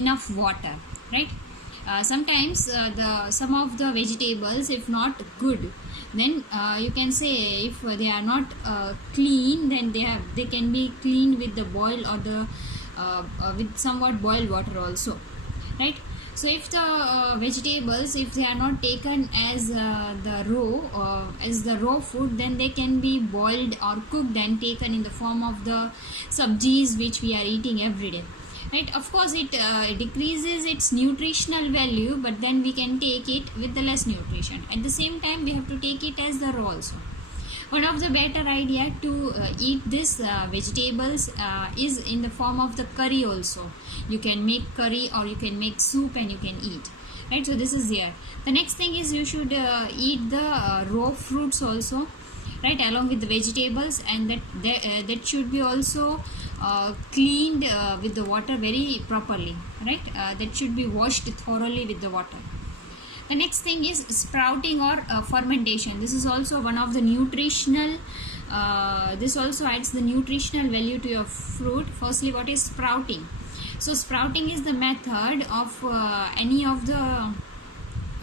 enough water, right? Sometimes some of the vegetables, if not good, then you can say if they are not clean, then they can be cleaned with the boil or the with somewhat boiled water also, right? So if the vegetables, if they are not taken as the raw food, then they can be boiled or cooked and taken in the form of the sabjis which we are eating every day, right? Of course it decreases its nutritional value, but then we can take it with the less nutrition. At the same time, we have to take it as the raw also. One of the better idea to eat this vegetables is in the form of the curry also. You can make curry or you can make soup and you can eat, right? So this is there. The next thing is you should eat the raw fruits also, right, along with the vegetables, and that should be also cleaned with the water very properly, right? That should be washed thoroughly with the water. The next thing is sprouting or fermentation. This is also one of the nutritional this also adds the nutritional value to your fruit. Firstly, what is sprouting? So sprouting is the method of any of the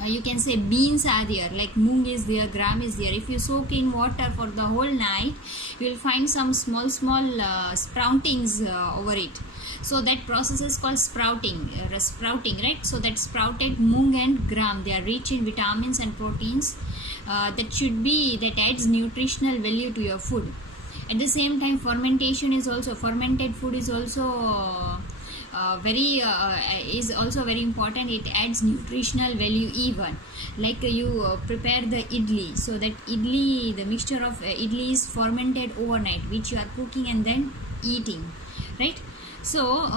you can say beans are there, like moong is there, gram is there. If you soak in water for the whole night, you will find some small sproutings over it. So that process is called sprouting, right? So that sprouted moong and gram, they are rich in vitamins and proteins that adds nutritional value to your food. At the same time, fermented food is also very important. It adds nutritional value even. Like you prepare the idli, so that idli, the mixture of idli is fermented overnight, which you are cooking and then eating, right? So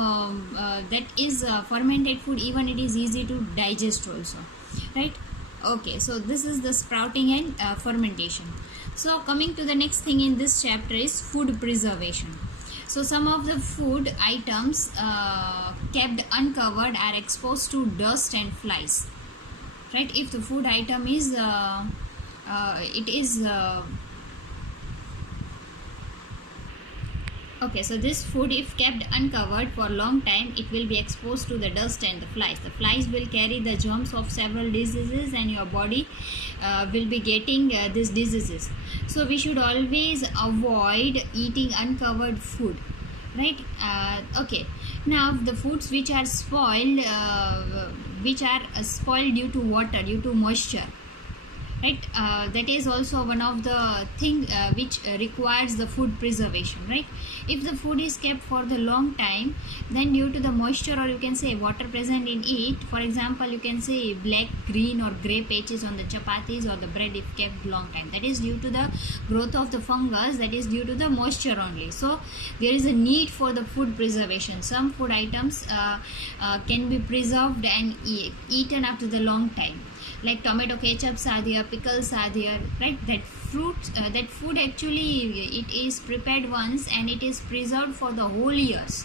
that is fermented food. Even it is easy to digest also, right? Okay, so this is the sprouting and fermentation. So coming to the next thing in this chapter is food preservation. So some of the food items kept uncovered are exposed to dust and flies, right? If the food item is okay, so this food, if kept uncovered for a long time, it will be exposed to the dust and the flies. The flies will carry the germs of several diseases, and your body will be getting these diseases. So we should always avoid eating uncovered food, right? Okay, now the foods which are spoiled due to water, due to moisture, right? That is also one of the thing which requires the food preservation, right? If the food is kept for the long time, then due to the moisture, or you can say water present in it, for example, you can say black, green or grey patches on the chapatis or the bread if kept long time, that is due to the growth of the fungus, that is due to the moisture only. So there is a need for the food preservation. Some food items can be preserved and eaten after the long time, like tomato ketchups are there, pickles are there, right? That food actually, it is prepared once and it is preserved for the whole years,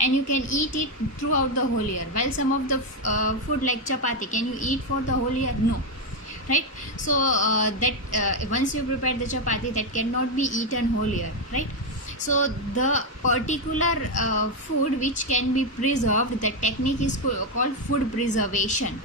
and you can eat it throughout the whole year. While some of the food like chapati, can you eat for the whole year? No, right? So once you prepare the chapati, that cannot be eaten whole year, right? So the particular food which can be preserved, the technique is called food preservation,